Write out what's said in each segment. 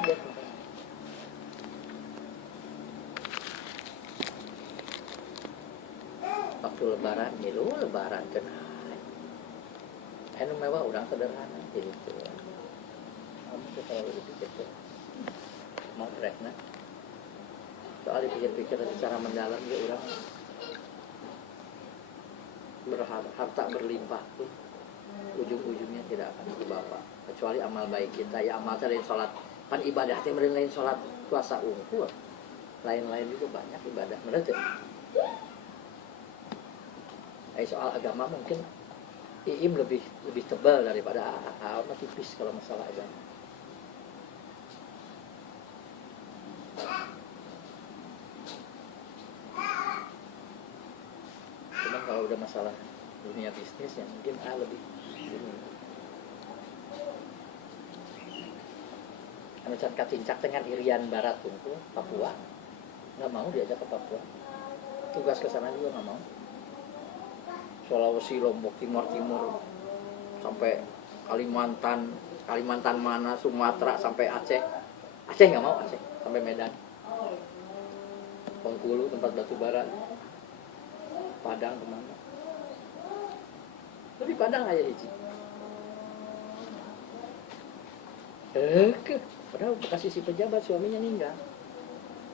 target. Waktu lebaran, milu lebaran cenah. Anu mewah urang sederhana gitu. Kamu tuh terlalu dipikir tuh. Mau rekna. Soal dipikir-pikir secara mendalam dia orang harta berlimpah pun ujung-ujungnya tidak akan terbawa kecuali amal baik kita. Ya amal lain sholat, kan ibadah teh lain sholat puasa unggul, lain-lain juga banyak ibadah menurut ya. Soal agama mungkin Iim lebih tebal daripada Alma tipis kalau masalah agama. Cuman kalau udah masalah dunia bisnis ya mungkin lebih ini. Anu can katincak dengan Irian Barat tuh Papua, nggak mau diajak ke Papua. Tugas ke sana juga nggak mau. Sulawesi, Lombok Timur sampai Kalimantan mana, Sumatera sampai Aceh nggak mau, Aceh sampai Medan, Bengkulu tempat batu bara, Padang kemana? Tapi Padang aja hiji. Padahal bekas si pejabat suaminya meninggal,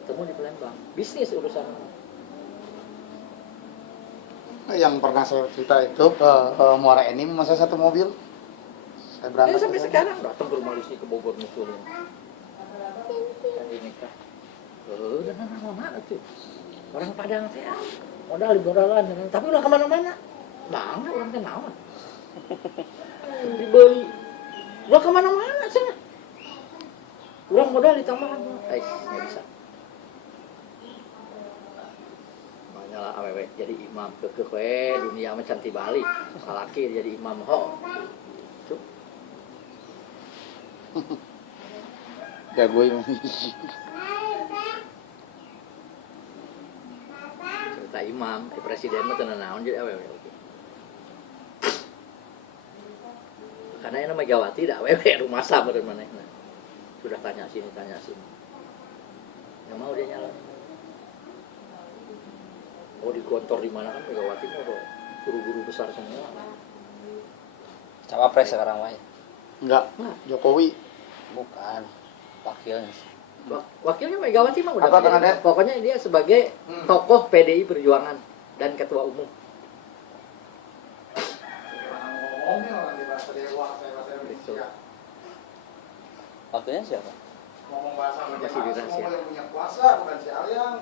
ketemu di Palembang, bisnis urusan. Yang pernah saya cerita itu ke Muara Enim masa satu mobil. Saya berangkat sampai sekarang datang ke rumah Lucy ke Bogor nyusulin. Tadi nikah. Udah nama mana tuh? Orang Padang teh modal liburan, tapi udah kemana-mana. Bangga orang teh naon. Dibeli. Udah kemana-mana cenah. Urang modal ditambahan. Nggak bisa. Lah awewe jadi imam kekeh we dunia macam tibalik salaki jadi imam ho tuh ya gue cerita imam presiden mah teu naon jadi awewe karena yang Megawati dah awewe rumah sama dan manehna sudah tanya sini nggak mau dia nyalon. Oh di kantor di mana kan Megawati kan ada guru-guru besar semua. Cawapres sekarang mah. Enggak, Jokowi. Bukan. Wakilnya. Wakilnya Megawati mah udah. Apa pokoknya dia sebagai tokoh PDI Perjuangan dan ketua umum. Wakilnya siapa? Ngomong bahasa masih dirahasia. Punya kuasa bukan si Aliang.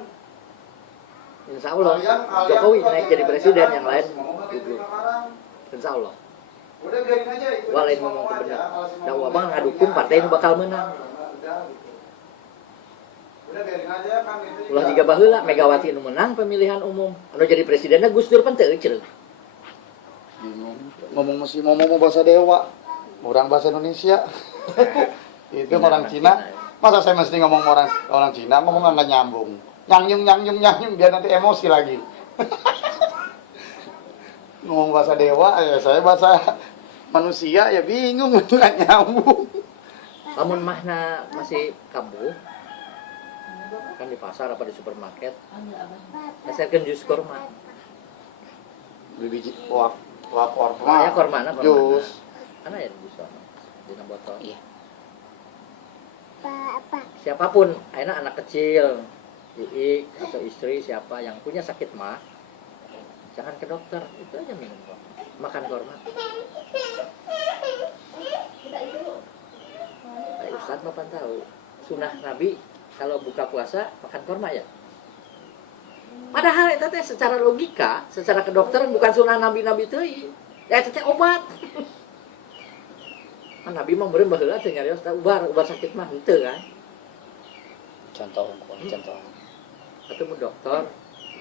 Insya Allah Jokowi naik jadi presiden, yang lain gugur. Insya Allah. Udah biarin aja. Wah lain ngomong ke benar. Dan abang ngadukung partai ini bakal menang. Udah biarin aja kan itu. Ulah juga baheula Megawati nu menang pemilihan umum. Anu jadi presidennya Gus Dur pan teu euceul. Bingung. Ngomong bahasa Dewa. Orang bahasa Indonesia. Itu orang Cina. Masa saya mesti ngomong orang Cina ngomong enggak nyambung. Nyang-nyung biar nanti emosi lagi. Ngomong bahasa dewa ya saya bahasa manusia ya bingung nggak nyambung. Lamun mahna masih kambuh kan di pasar apa di supermarket hasilkan jus kurma. Biji wak Ya korma jus. Ana ya jus kurma di botol. Iya. Siapapun, anak kecil, iik atau istri siapa yang punya sakit mah jangan ke dokter, itu aja minum korma, makan korma. Ustadz mapan tahu sunnah Nabi kalau buka puasa makan korma ya. Padahal itu teh secara logika, secara kedokteran bukan sunnah Nabi teh. Ya itu teh obat. Nabi mah meureun baheula teh nyarios ubar sakit mah henteu kan. Contoh. Ketemu dokter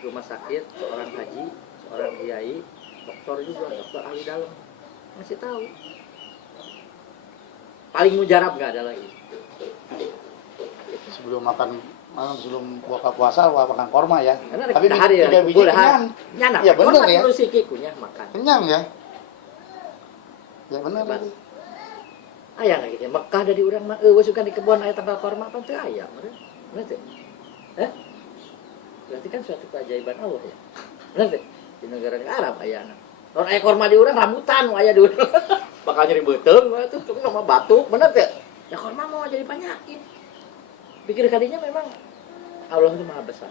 rumah sakit, seorang haji, seorang kiai, dokter juga, dokter ahli dalam masih tahu. Paling mujarab nggak ada lagi. Sebelum buka puasa makan korma ya. Karena tapi hari ya, biji kenyang. Nyanak. Ya benar ya. Terus siki kunyah makan. Kenyang ya. Ya benar itu. Aya nggak gitu Mekah dari urang mah eueuh suka di kebun aya tanggal korma apa teu aya bener teu berarti kan suatu keajaiban Allah ya bener teu di negara Arab aya non aya korma di urang rambutan aya di urang bakal nyeri beuteung mah tuh nama batuk bener teu ya korma mau jadi penyakit pikir kadinya memang Allah itu maha besar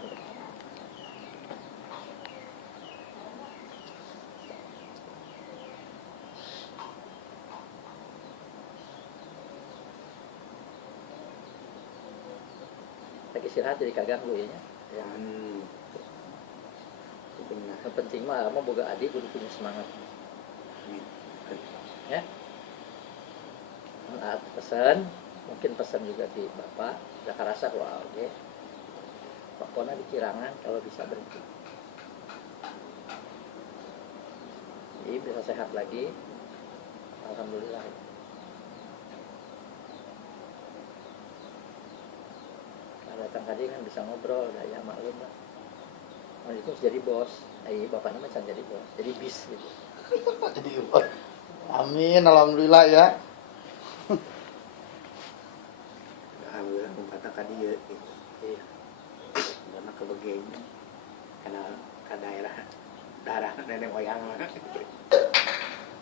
lagi istirahat jadi kagak lu ya yang penting mah mau boga adik kudu punya semangat ya pesan mungkin pesan juga di bapak udah kerasa wah oke pokoknya di Kirangan kalau bisa berhenti jadi bisa sehat lagi alhamdulillah datang tadi kan bisa ngobrol ya maklum lah itu jadi bos bapaknya macam jadi bos jadi bis gitu jadi bos amin alhamdulillah ya alhamdulillah mengatakan dia gitu iya karena kebagiannya karena ke daerah nenek moyang lah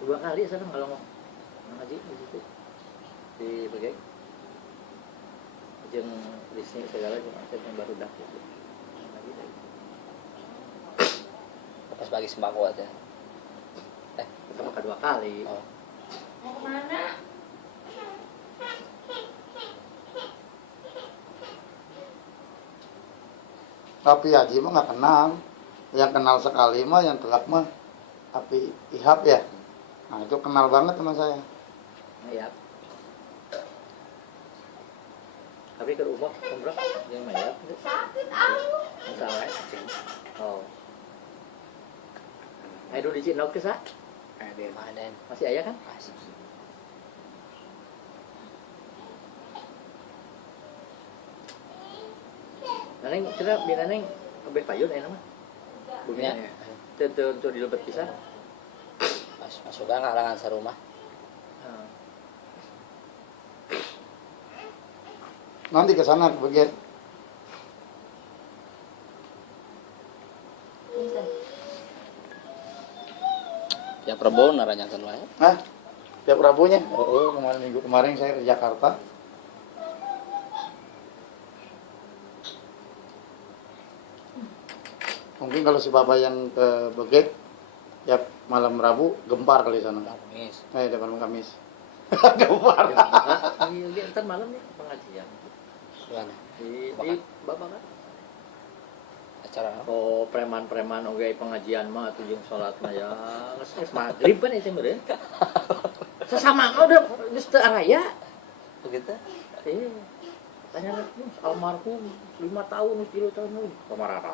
2 kali sana kalau mau ngaji di situ di bagian jeung listnya segala jeung yang baru dah gitu Pas bagi sembako aja. pertama kedua kali Oh. Mau kemana? tapi Haji mah nggak kenal yang kenal sekali mah yang telak mah tapi Ihab ya nah itu kenal banget sama saya mayat tapi ke rumah umrah yang mayat Sakit aku. masalah oh ayo di Cina ke sa ada Maden. masih ayah kan Masih. Neneng kira bi neneng kabeh payun aya mah bumi Ya. teu dilebet pisan Masuk kan ngarangan sarumah. nanti ke sana bagian Ya Prabowo naranyakeun wae. nah tiap Rabunya oh kemarin minggu kemarin saya ke Jakarta mungkin kalau si bapak yang ke Beget ya malam Rabu gempar kali sana Kamis. depan Kamis gempar iya dia ntar malam nih pengajian Gimana? di bapak kan Acara apa? oh preman-preman oke pengajian mah atuh jeung salat mah ya geus maghrib kan itu meureun sesama mah udah geus teu araya Begitu? iya tanya almarhum 5 tahun 3 tahun pamarana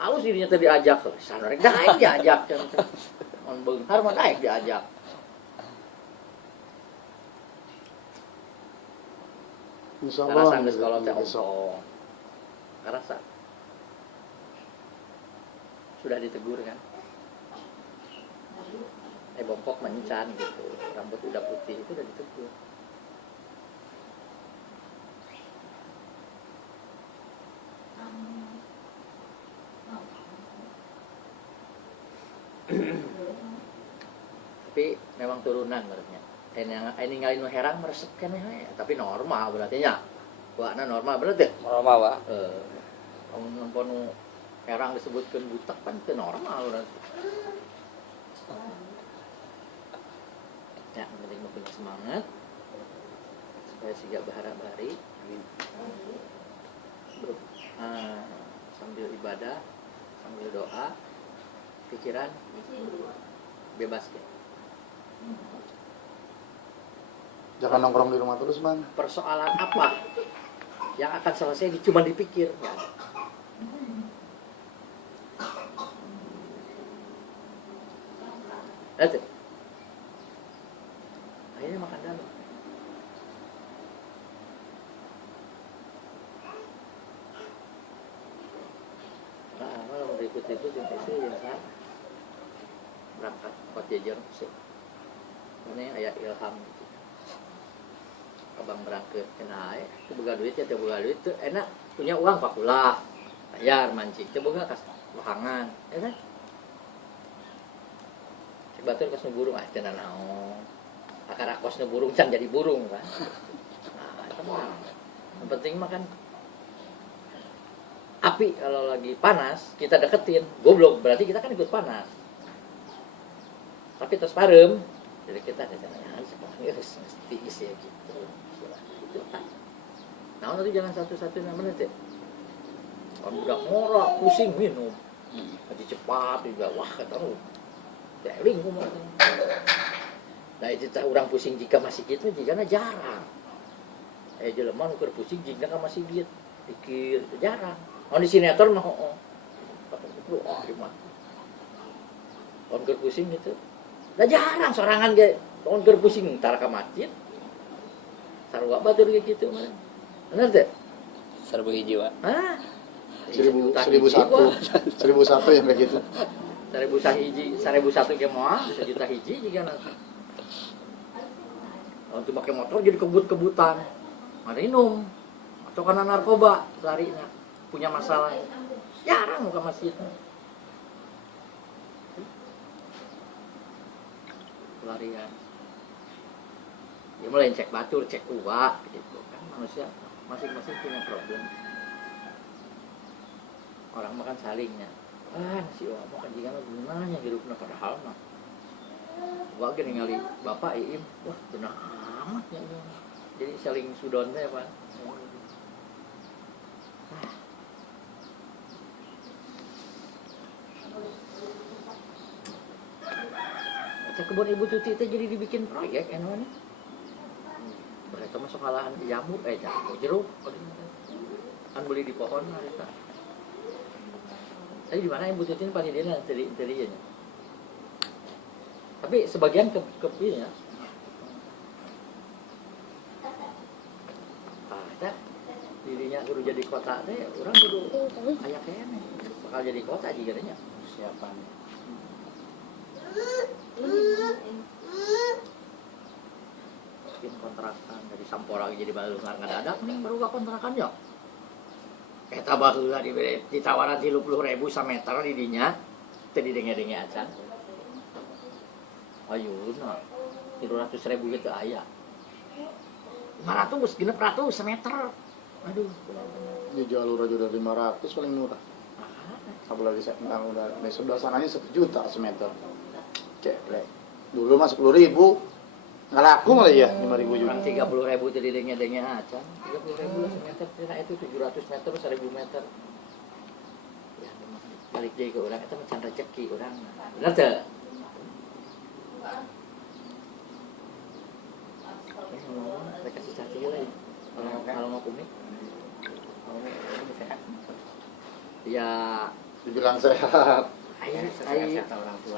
halus dirinya tadi diajak ke sana rek daek diajak can on beunghar mah daek diajak Insya karena Allah sanggeus kalau teh besok. ompong karasa sudah ditegur kan bongkok mencan gitu rambut udah putih itu udah ditegur tapi memang turunan menurutnya ini ngalin herang meresep kan ya tapi normal berarti nya buatna normal berarti Normal, Pak. nampun herang disebutkan butak kan itu normal berarti ya yang penting punya semangat supaya siga bahara-bahari sambil ibadah sambil doa pikiran bebas ya Jangan nongkrong di rumah terus bang. persoalan apa yang akan selesai cuma dipikir ya. Lihat ya. Akhirnya makan dulu. Nah, kalau berikut-ikut yang itu yang saya berangkat 4 jajar sih. ini aya ilham gitu. Abang berangkat kena itu boga duit ya teu boga duit teu enak punya uang pakulah bayar mancing teu boga kas bahangan ya kan si batur kas nu burung teu naon akar kos nu burung can jadi burung kan nah itu mah yang penting mah kan api kalau lagi panas kita deketin goblok berarti kita kan ikut panas tapi terus parem jadi kita ada jangan sekarang harus mesti isi gitu itu kan nah nanti jangan satu-satunya menit ya kalau udah ngorok pusing minum lagi cepat juga wah kata lu teling kumah nah itu orang pusing jika masih gitu jika jarang jelema nu keur pusing jika masih gitu pikir jarang di sinetron mah wah gimana on keur pusing gitu lah jarang sorangan ge on keur pusing entar ka masjid sarua batur ge kitu mah bener teh Serbu hiji wa. ah 1001 yang kayak gitu. 1001 ge moal 1 juta hiji jiga nanti untuk pakai motor jadi kebut-kebutan marinum atau karena narkoba larinya punya masalah jarang ke masjid pelarian ya mulai cek batur cek uak gitu kan manusia masing-masing punya problem orang makan salingnya si uak makan jika gunanya hidupnya padahal mah uak gini ngali bapak iim wah benar amat ya jadi saling sudon teh apa kebun ibu Tuti itu jadi dibikin proyek nih. Mereka masuk halahan jamur jeruk kan beli di pohon mereka. Tapi di mana ibu Tuti ini paling dia intelijen. Tapi sebagian ya. Dirinya guru jadi kota teh orang kudu aya kene bakal jadi kota juga nya persiapan bikin kontrakan dari Sampora jadi balungan ngadadak nih baru kontrakan ya eta baheula ditawaran 30.000 sameter di dinya teu didenge-denge acan ayeuna 300.000 gitu aya 500 genep 100 semeter aduh Di jalur aja udah 500 paling murah. Apalagi udah di sebelah sananya 1 juta semeter. Ceklek. Dulu mah 10.000. Nggak laku malah ya 5.000 juga. 30.000 jadi denge-denge aja. 30.000 semeter kira itu 700 meter 1.000 meter. Ya memang balik deui ke urang eta mah can rezeki urang. Bener teu? Mereka kasih cacing lagi. Kalau mau kumik. Ya Dibilang sehat.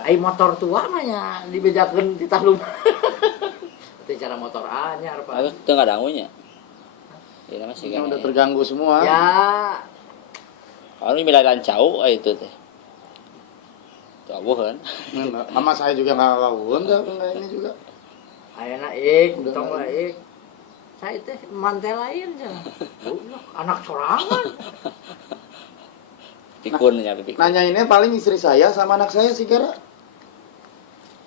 ai motor tua mah nya dibejakeun di tahlum. Itu cara motor anyar Pak. Aku teu ngadangunya. Ini masih Ini kan. udah terganggu semua. Ya, Kalau ini milih rancau itu teh. Tuh abuhan. Mama saya juga nggak lawan dah ini juga. ayeuna Udah tong lain. saya teh mantel lain cenah. Anak sorangan. Pikun ya pikun. Nanyainnya paling istri saya sama anak saya sih Gara.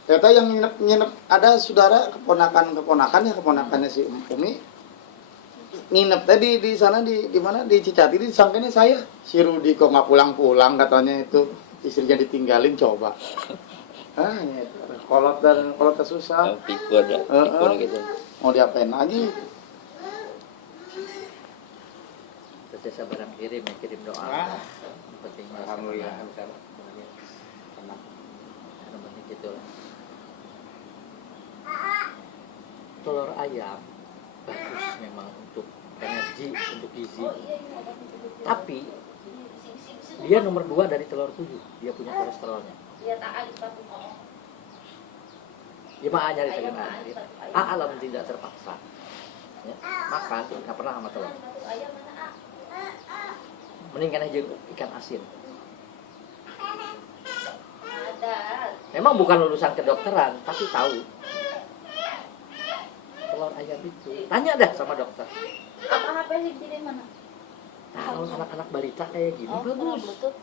Ternyata yang nginep ada saudara keponakannya si Umi nginep tadi di sana di mana di Cicati disangkanya saya si Rudi kok nggak pulang katanya itu istrinya ditinggalin coba ya, kolot susah Pikun ya. Pikun gitu. mau diapain lagi Terus barang kirim doa. Penting Alhamdulillah namanya gitu lah. Telur ayam bagus memang untuk energi, untuk gizi. Tapi dia nomor 2 dari telur 7. Dia punya kolesterolnya. Dia mah nyari terkenal. Alam tidak terpaksa. Ya, makan nggak pernah sama telur. Mendingan aja ikan asin. Memang bukan lulusan kedokteran, tapi tahu telur ayam itu. Tanya dah sama dokter. Apa HP di mana? Nah, kalau anak-anak balita kayak gini Oh, karena bagus. Bluetooth.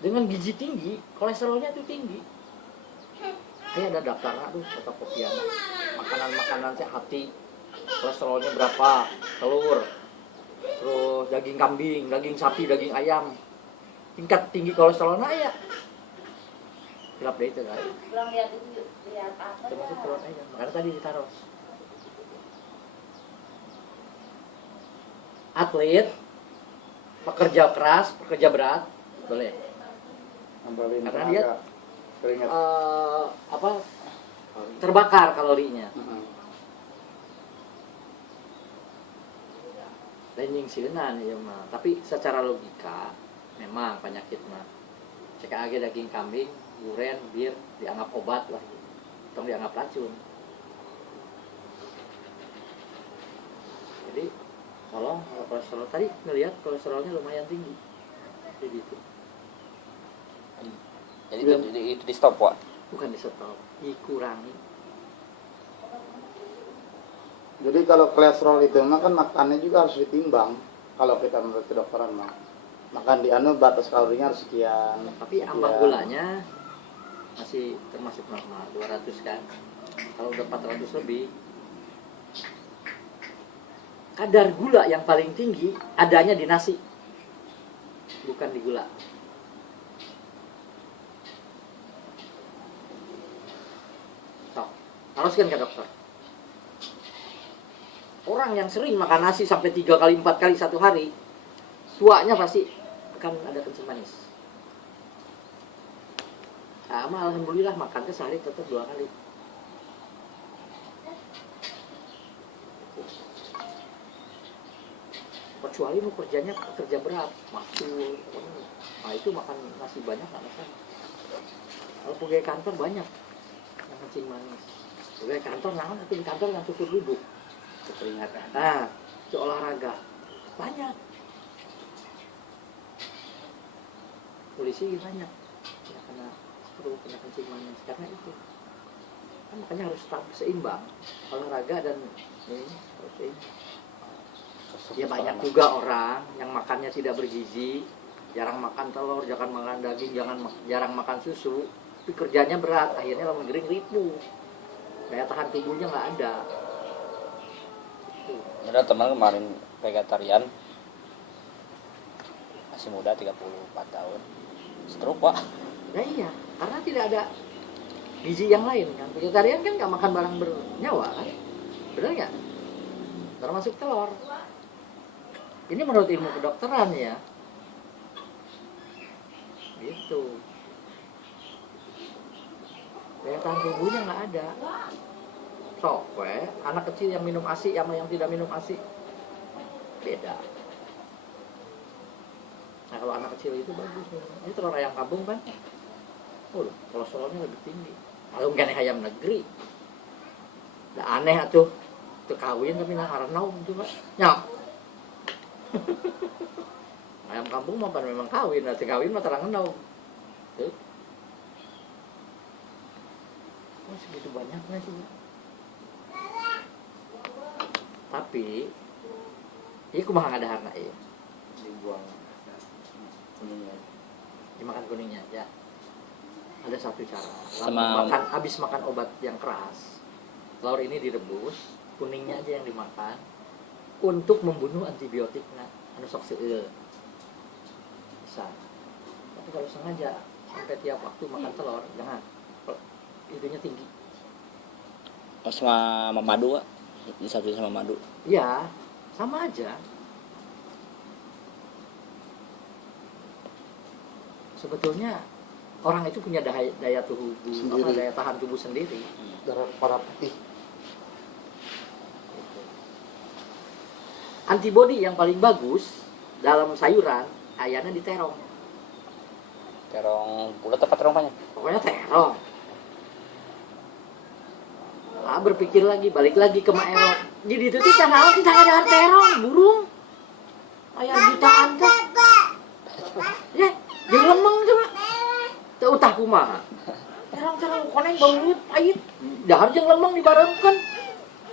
Dengan gizi tinggi, kolesterolnya itu tinggi. Kayak ada daftar aduh fotokopian. Makanan-makanan hati, kolesterolnya berapa, telur, terus daging kambing, daging sapi, daging ayam. Tingkat tinggi kolesterolnya ya. Gelap deh itu kan. Bilang lihat itu, lihat apa Termasuk ya? telur ayam. Makanya tadi ditaruh. Atlet, pekerja keras, pekerja berat, boleh. Ngambilin Karena tenaga, dia keringat. Apa terbakar kalorinya. Lain sieunan ya mah. Tapi secara logika memang penyakit mah. Cek aja daging kambing, duren, bir dianggap obat lah. Tong dianggap racun. Jadi tolong kalau kolesterol tadi ngelihat kolesterolnya lumayan tinggi. Jadi itu Jadi itu di stop, Pak. bukan di stop, dikurangi. Jadi kalau kolesterol itu mah kan makannya juga harus ditimbang. Kalau kita menurut kedokteran mah. Makan di batas kalorinya harus sekian. Tapi ambang sekian. gulanya masih termasuk normal 200 kan. Kalau udah 400 lebih, kadar gula yang paling tinggi adanya di nasi, bukan di gula. Toh, haruskan ke dokter. Orang yang sering makan nasi sampai 3 kali 4 kali satu hari, tuanya pasti akan ada kencing manis. Sama alhamdulillah makannya sehari tetap 2 kali. Kecuali mau kerjanya kerja berat, maksul, nah itu makan nasi banyak nggak masalah. Kalau pegawai kantor banyak yang kencing manis. Pegawai kantor naon itu di kantor yang susu duduk. Keringatan. Nah, itu olahraga banyak. Polisi banyak ya, kena perlu kena kencing manis karena itu kan makanya harus seimbang olahraga dan ini harus seimbang. Ya banyak juga orang yang makannya tidak bergizi, jarang makan telur, jarang makan daging, jarang makan susu, tapi kerjanya berat, akhirnya lama gering ribu, daya tahan tubuhnya nggak ada. Ada teman kemarin vegetarian, masih muda 34 tahun, stroke, Pak. Ya iya, karena tidak ada gizi yang lain kan. Vegetarian kan nggak makan barang bernyawa kan, benar nggak? Termasuk telur. Ini menurut ilmu kedokteran ya. Gitu. Daya tahan tubuhnya nggak ada. Sok, anak kecil yang minum ASI sama yang tidak minum ASI beda. Nah kalau anak kecil itu bagus nih. Ini telur ayam kampung kan. Kolesterolnya lebih tinggi. Kalau bukan ayam negeri. Udah aneh atuh. Itu kawin tapi nah aranau gitu Pak. Nyok. Ayam kampung mah memang kawin, nanti kawin mah terang enau. Tuh. Oh, segitu banyaknya sih. Tapi ini kumaha ngadaharna ieu. Dibuang kuningnya. Dimakan kuningnya ya. Ada satu cara. Sama- Habis makan obat yang keras, telur ini direbus, kuningnya aja yang dimakan untuk membunuh antibiotiknya. Anu sok seueul. Bisa. Tapi kalau sengaja sampai tiap waktu makan telur, jangan. Itunya tinggi. Sama madu, Pak. Disatuin sama madu. Iya, sama aja. Sebetulnya orang itu punya daya tubuh, Sendiri. daya tahan tubuh sendiri. Darah para putih. Antibodi yang paling bagus dalam sayuran ayana di terong. Terong bulat apa terong panjang? Pokoknya terong. Berpikir lagi, balik lagi ke Maerot. Jadi itu kita naon kita ada terong, burung. Aya jutaan teh. Ya, jeung lemeng coba. Teu utah kumaha. Terong-terong koneng baut, pahit. Dahar jeung lemeng dibarengkeun.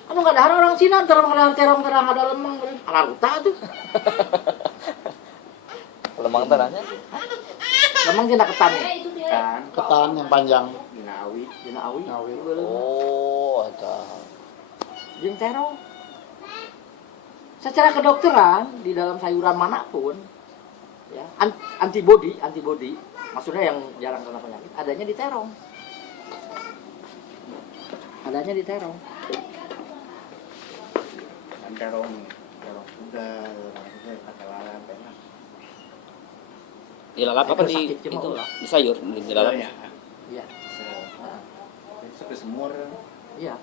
Anu ngadahar orang Cina terang ada terang ada lemeng. Alaruta tuh. Lemang tanahnya. Lemeng tina ketan. Itu dia. Kan, Ketan yang panjang. Dinawi. Dina awi. Awi. Oh, ada. Jeung terong. Secara kedokteran di dalam sayuran manapun ya, antibody maksudnya yang jarang kena penyakit adanya di terong. Adanya di terong. Dan terong udah pakai lalap enak. Dilalap apa di Sakit cuma itu? ulah. Di sayur, dilalap. Ya. Iya. Sampai semur. Iya.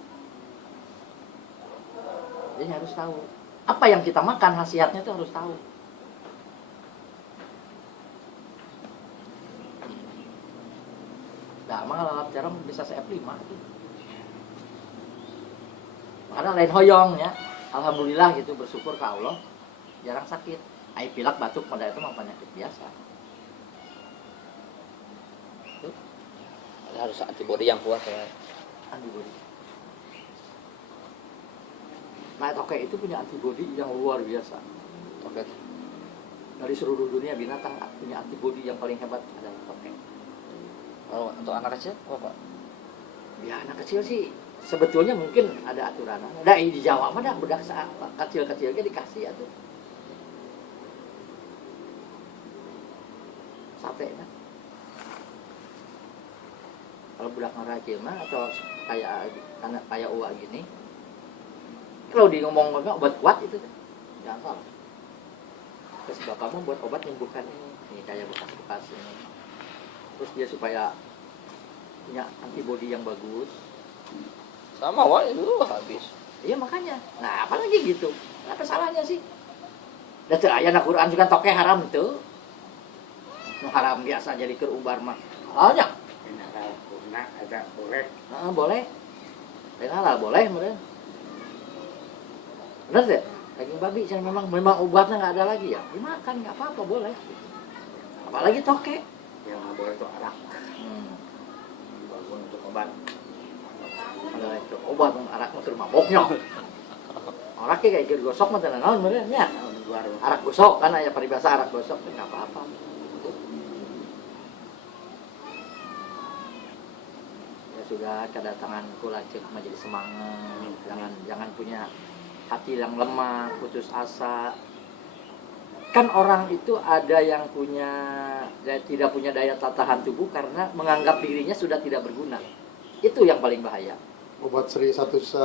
Jadi harus tahu apa yang kita makan, khasiatnya itu harus tahu. Nah, mah lalap terong bisa CF5 itu. Makanya lain hoyong ya. Alhamdulillah gitu, bersyukur ke Allah jarang sakit. Ai pilek batuk pada itu mah penyakit biasa. Harus antibody yang kuat ya. Antibody. Nah, tokek itu punya antibody yang luar biasa. Oke. Dari seluruh dunia binatang punya antibody yang paling hebat adalah tokek. Kalau untuk anak kecil apa, Pak? Ya anak kecil sih sebetulnya mungkin ada aturan. Ada di Jawa mah dah budak kecil-kecilnya dikasih atuh. Sate nah. Kalau budak kecil mah atau kayak uwa gini. Kalau di ngomong obat kuat itu jangan salah. Terus bapak mau buat obat menyembuhkan ini kayak bekas-bekas ini. Terus dia supaya punya antibody yang bagus. Sama wah itu habis. Iya makanya. Nah apalagi gitu. Apa salahnya sih? Dan ayat Al-Quran juga toke haram tuh. Haram biasa jadi kerubar mah. Halnya. Nah, ada boleh. Boleh. Halal boleh meren. Bener deh. Daging babi memang obatnya nggak ada lagi ya. Dimakan nggak apa-apa boleh. Apalagi toke. Yang nggak boleh itu arak. Bagus untuk obat. Ada itu obat arak mah keur maboknya. Arak kayak keur gosok mah teh naon meureun nya. Arak gosok kan aya paribasa arak gosok enggak apa-apa. Ya sudah kedatangan ku lanceuk mah jadi semangat. Jangan punya hati yang lemah, putus asa. Kan orang itu ada yang tidak punya daya tahan tubuh karena menganggap dirinya sudah tidak berguna. Itu yang paling bahaya. Obat seri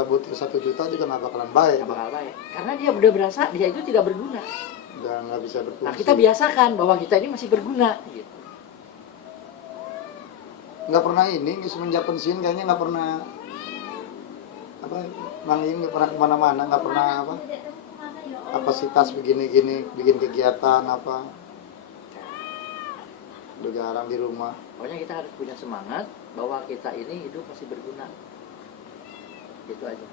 butir 1 juta juga nggak bakalan baik. Nggak bakal baik. Karena dia udah berasa dia itu tidak berguna. Udah nggak bisa berfungsi. Nah kita biasakan bahwa kita ini masih berguna. Gitu. Nggak pernah ini semenjak pensiun kayaknya nggak pernah mangin, nggak pernah kemana-mana, nggak pernah kapasitas begini-gini bikin kegiatan apa. Udah jarang di rumah. Pokoknya kita harus punya semangat bahwa kita ini hidup masih berguna. Gitu aja.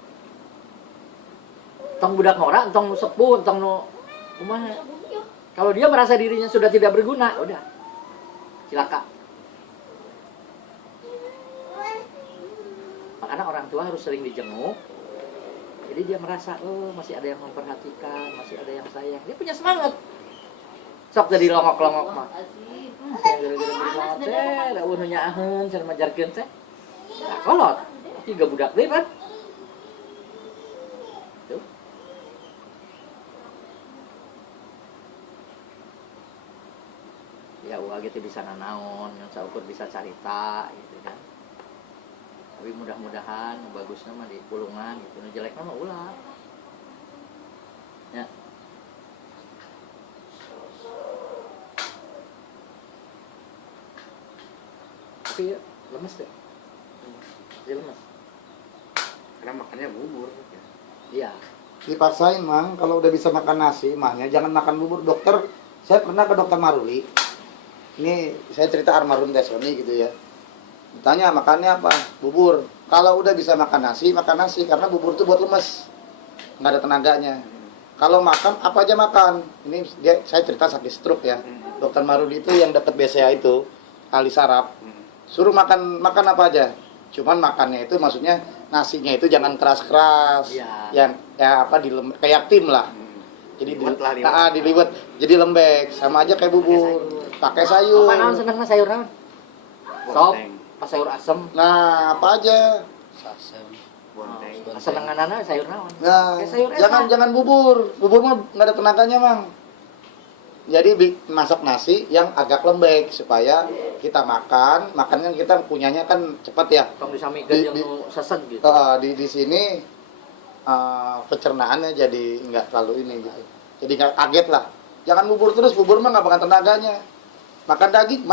Tong budak ngora, tong sepuh, tong kumaha. Kalau dia merasa dirinya sudah tidak berguna, udah. Cilaka. Makanya orang tua harus sering dijenguk. Jadi dia merasa, oh masih ada yang memperhatikan, masih ada yang sayang. Dia punya semangat. Sok jadi longok-longok mah. Yang gara-gara beli longok teh, da unu nyaaheun, cara majarkeun teh. Nah, kolot. 3 budak deui kan. Tuh. Ya ulah gitu bisa nanaon, saukur bisa carita gitu kan. Tapi mudah-mudahan bagusnya mah di pulungan gitu, nu jelekna mah ulah. Ya. Tapi ya, lemes deh. Dia lemes. Karena makannya bubur. Iya. Dipaksain mang, kalau udah bisa makan nasi, mahnya jangan makan bubur. Dokter, saya pernah ke dokter Maruli. Ini saya cerita almarhum Teh Soni gitu ya. Ditanya makannya apa? Bubur. Kalau udah bisa makan nasi karena bubur itu buat lemes. Nggak ada tenaganya. Kalau makan apa aja makan. Ini saya cerita sakit stroke ya. Dokter Maruli itu yang dekat BCA itu, Ali Sarap. Suruh makan apa aja. Cuman makannya itu maksudnya nasinya itu jangan keras-keras. Iya. Yang ya apa kayak tim lah. Jadi Diliwet lah, liwet. diliwet. Jadi lembek, sama aja kayak bubur. Pakai sayur. Apa naon seneng sayur naon? Sop, Bonteng. pas sayur asem. Nah, apa aja. Sasem. Bonteng. Kesenenganana sayur naon? Nah, Kayak sayur jangan bubur. Bubur mah nggak ada tenaganya, Mang. Jadi masak nasi yang agak lembek supaya kita makan kan kita punyanya kan cepat ya. Tong disamikeun yang Di- nu seseg gitu. Di sini pencernaannya jadi nggak terlalu ini gitu. Jadi nggak kaget lah. Jangan bubur terus, bubur mah nggak bakal tenaganya. Makan daging,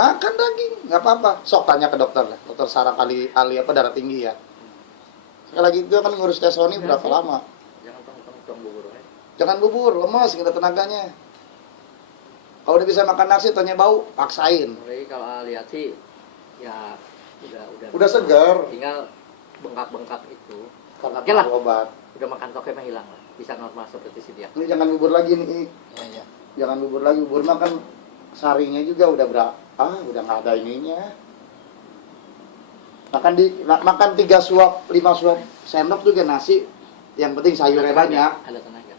nggak apa-apa. Sok tanya ke dokter lah. Dokter saraf ahli apa darah tinggi ya. Sekali lagi itu kan ngurus tes ini berapa lama? Jangan tong bubur we. Jangan bubur, lemas nggak ada tenaganya. Kalau udah bisa makan nasi, tanya bau, paksain. Jadi kalau lihat sih ya Udah segar. Tinggal bengkak-bengkak itu. Karena Oke lah. pakai obat. Udah makan toke mah hilang lah. Bisa normal seperti si dia. Ini jangan bubur lagi nih. Iya. Jangan bubur lagi. Bubur mah kan sarinya juga udah udah nggak ada ininya. Makan 3 suap, 5 suap sendok juga nasi. Yang penting sayurnya banyak. Ada tenaga.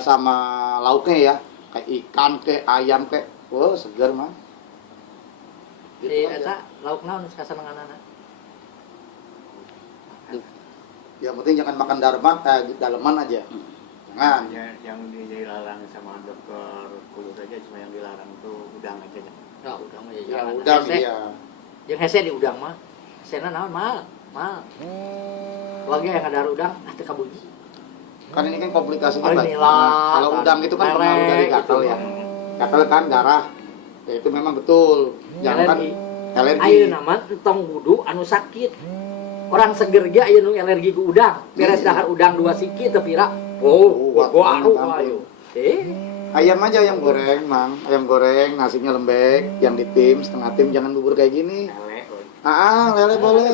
Sama lauknya ya. Kayak ikan, kayak ayam, kayak wah segar mah. Si Gitu aja. eta lauk naon kasenenganana? Yang penting jangan makan daleman aja. Jangan. Ya, yang dilarang sama dokter kulit aja cuma yang dilarang tuh udang aja. Nah, udang mah ya Ya jangan. udang Hese. iya. Yang hese di udang mah. Hesena naon mal. Lagi yang ada udang, teu kabunyi. Kan ini kan komplikasinya Oh, Pak. inilah, Nah, kalau udang itu kan lele, pengaruh dari gatal gitu. ya. Gatal kan darah. Ya itu memang betul. Jangan kan alergi. Ayeuna nama tong budu anu sakit. Orang seger ge aya nu alergi ku udang. Beres dahar udang 2 siki teu pira. Oh, gua aru ayo. Ayam aja ayam goreng, Mang. Ayam goreng, nasinya lembek, yang di tim, setengah tim jangan bubur kayak gini. Lele. Lele boleh.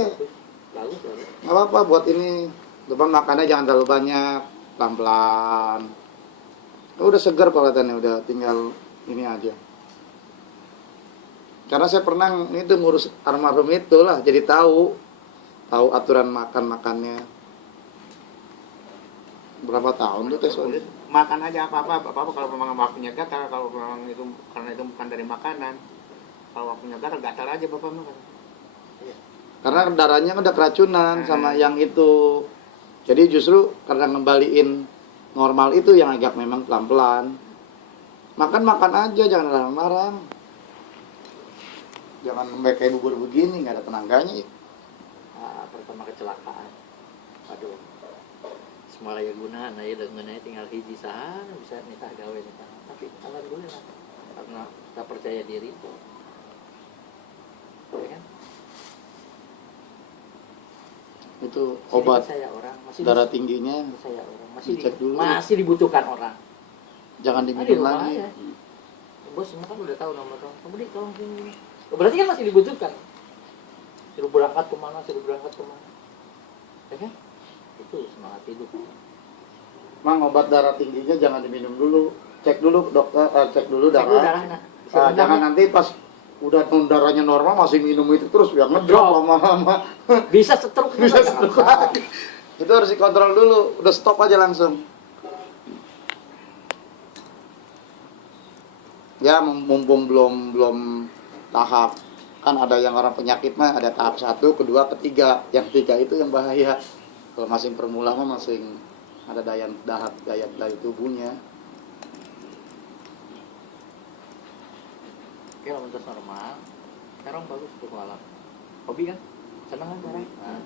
Bagus. Nggak apa-apa buat ini. Lupa makannya jangan terlalu banyak, pelan-pelan. Udah segar kelihatannya, udah tinggal ini aja. Karena saya pernah itu ngurus almarhum itu lah, jadi tahu aturan makannya. Berapa tahun tuh tes Kulit makan aja apa-apa kalau memang punya gatal, kalau memang itu karena itu bukan dari makanan. Kalau punya gatal aja Bapak makan. Karena darahnya udah keracunan sama yang itu. Jadi justru karena ngembaliin normal itu yang agak memang pelan-pelan. Makan aja, jangan larang-larang. Jangan kayak bubur begini, nggak ada tenaganya. Pertama kecelakaan. Aduh. Semalaya gunaan aya deungeunna tinggal hiji saha bisa nitah gawe nitah. Tapi alhamdulillah karena kita percaya diri. Ya kan? Itu Masih obat dipercaya orang, masih darah tingginya, dipercaya orang, dicek dulu. masih dibutuhkan orang. jangan Di diminum rumah lagi. aja. Bos semua kan udah tahu nomor tolong. Kamu tolong sini. Oh, berarti kan masih dibutuhkan. Suruh berangkat kemana? Ya kan? Itu semangat hidup. Mang, obat darah tingginya jangan diminum dulu. Cek dulu dokter, cek dulu Cek dulu darah. darahnya. Jangan nanti pas udah darahnya normal masih minum itu terus ya ngedrop lama-lama. Bisa stroke Bisa stroke lagi. Itu harus dikontrol dulu, udah stop aja langsung. Ya mumpung belum tahap, kan ada yang orang penyakit mah ada tahap 1, kedua, ketiga. Yang 3 itu yang bahaya. Kalau masih permula mah masih ada daya tubuhnya. Oke, kalau mentas normal, sekarang bagus tuh malam. Hobi kan? Seneng kan sekarang? Nah.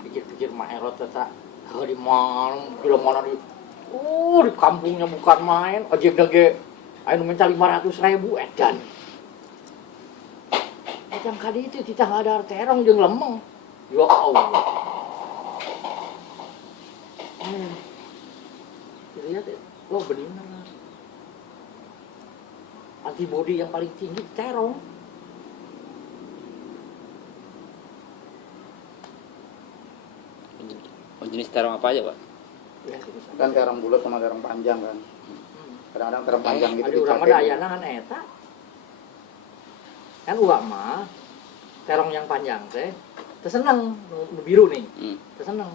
Pikir-pikir mah erot tata. Kalau di mana di kampungnya bukan main. Ojek dage, ayo minta 500.000 edan. Edan kali itu kita nggak ada terong jeung lemeng. Ya Allah. Lihat ya, oh benar. Antibody yang paling tinggi terong. Jenis terong apa aja, Pak? Ya, gitu. Kan terong bulat sama terong panjang kan. Kadang-kadang terong panjang gitu Ada urang mah dipakai. dayana kan eta. Kan uak mah terong yang panjang teh terseneng nu biru nih terseneng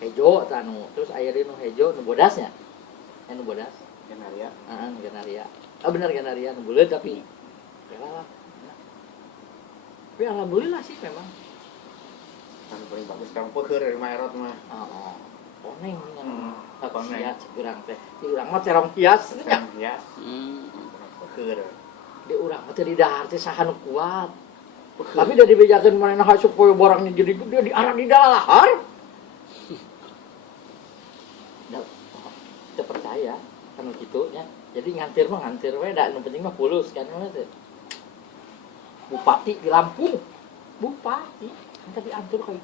hejo tanu terus aya deui nu hejo nu bodasnya nu bodas Genaria. genaria bener genaria nu buleud tapi ya lah tapi alhamdulillah sih memang Kan paling bagus sekarang peukeur dari Maerot mah. koneng Koneng. ya urang teh di urang mah terong hias nya Ya, peukeur. di urang mah teh di dahar teh saha nu kuat tapi udah dibejakeun manehna supaya barangnya jadi gede diarah di dahar teu percaya kan kitu nya jadi ngantir we da nu penting mah pulus kan mah teh bupati di Lampung bupati kan diatur kayak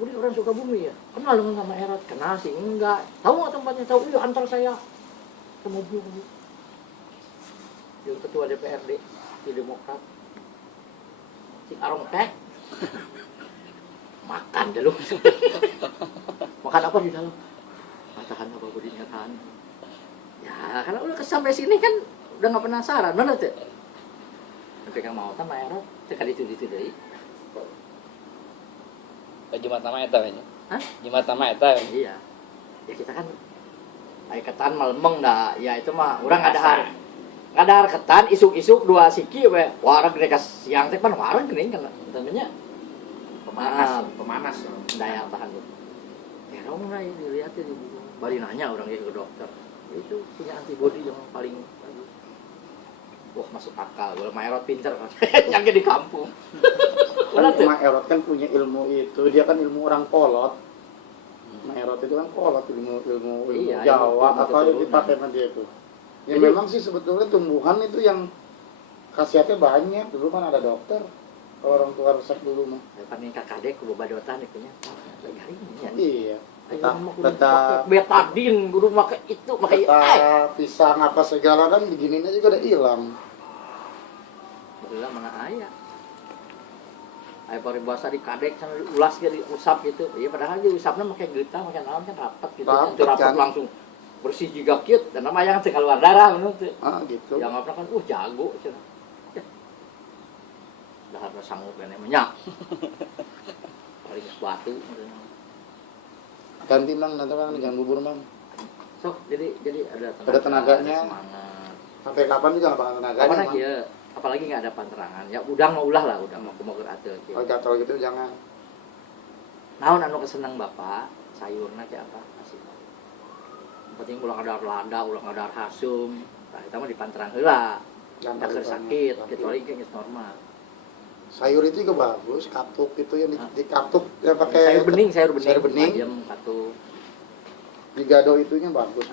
Udah orang Sukabumi ya, kenal dengan sama Erat, kenal sih enggak. Tahu nggak tempatnya? Tahu, iya antar saya ke mobil. Yang ketua DPRD di Demokrat, si Arong teh makan dulu. Makan apa di dalam? Matahan apa budinyakan. Ya, karena udah sampai sini kan udah nggak penasaran, mana tuh? Tapi kan mau sama Erat, sekali itu deh. Jumat nama eta kayaknya. Hah? Jumat nama eta. Iya. Ya kita kan ai ketan malemeng dah. Ya itu mah urang ngadahar ketan isuk-isuk dua siki we. Wareg rek siang teh pan wareg geuning kan namanya. Pemanas. Daya tahan tuh. Terong lah dilihat di buku. Bari nanya orang ke dokter. Itu punya antibodi yang paling bagus. Wah masuk akal, kalau Maerot pinter kan, nyangke di kampung. Kan Maerot kan punya ilmu itu, dia kan ilmu orang kolot. Maerot itu kan kolot, ilmu Iya, Jawa, ilmu apa yang dipakai sama dia itu. Ya memang sih sebetulnya tumbuhan itu yang khasiatnya banyak. Dulu kan ada dokter, kalau orang tua resep dulu mah. Kan yang kakadek ku badotan ikunya. Lagi hari ini ya. Iya. Tetap betadin, kudu make itu, make tetap pisang apa segala kan begininya juga udah hilang. Baheula mana aya. Aya paribasa di kadek sana diulas ge diusap gitu. Iya padahal ge usapna make geutah, make naon kan rapat gitu. Teu rapat langsung bersih juga kieu dan nama yang teu keluar darah menurut teh. Gitu. Yang apa kan jago cenah. Daharna sanggup kene menyak. Paling batu. Ganti mang, nanti mang jangan bubur mang. Sok jadi ada tenaganya. Semangat. Sampai kapan juga nggak bakal tenaganya? Kapan lagi ya? Apalagi nggak ada panterangan. Ya udang mau ulah lah, udang mau kumaha atuh. Kalau gatal gitu jangan. Naon anu kesenang Bapak? Sayurna kayak apa? Asih. Penting ulang ada lada, ulang ada hasum. Nah, kita mah di panterang heula. Da keur sakit, kecuali geus normal. Sayur itu juga bagus, katuk itu yang dikatuk yang pakai sayur bening, sayur bening. Ayam katuk. Digado itunya bagus.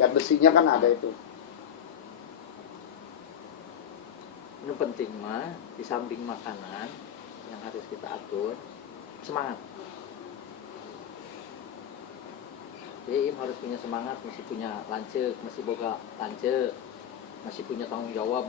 Zat besinya kan ada itu. Ini penting mah di samping makanan yang harus kita atur semangat. Jadi harus punya semangat, masih punya lanceuk, masih boga lanceuk, masih punya tanggung jawab.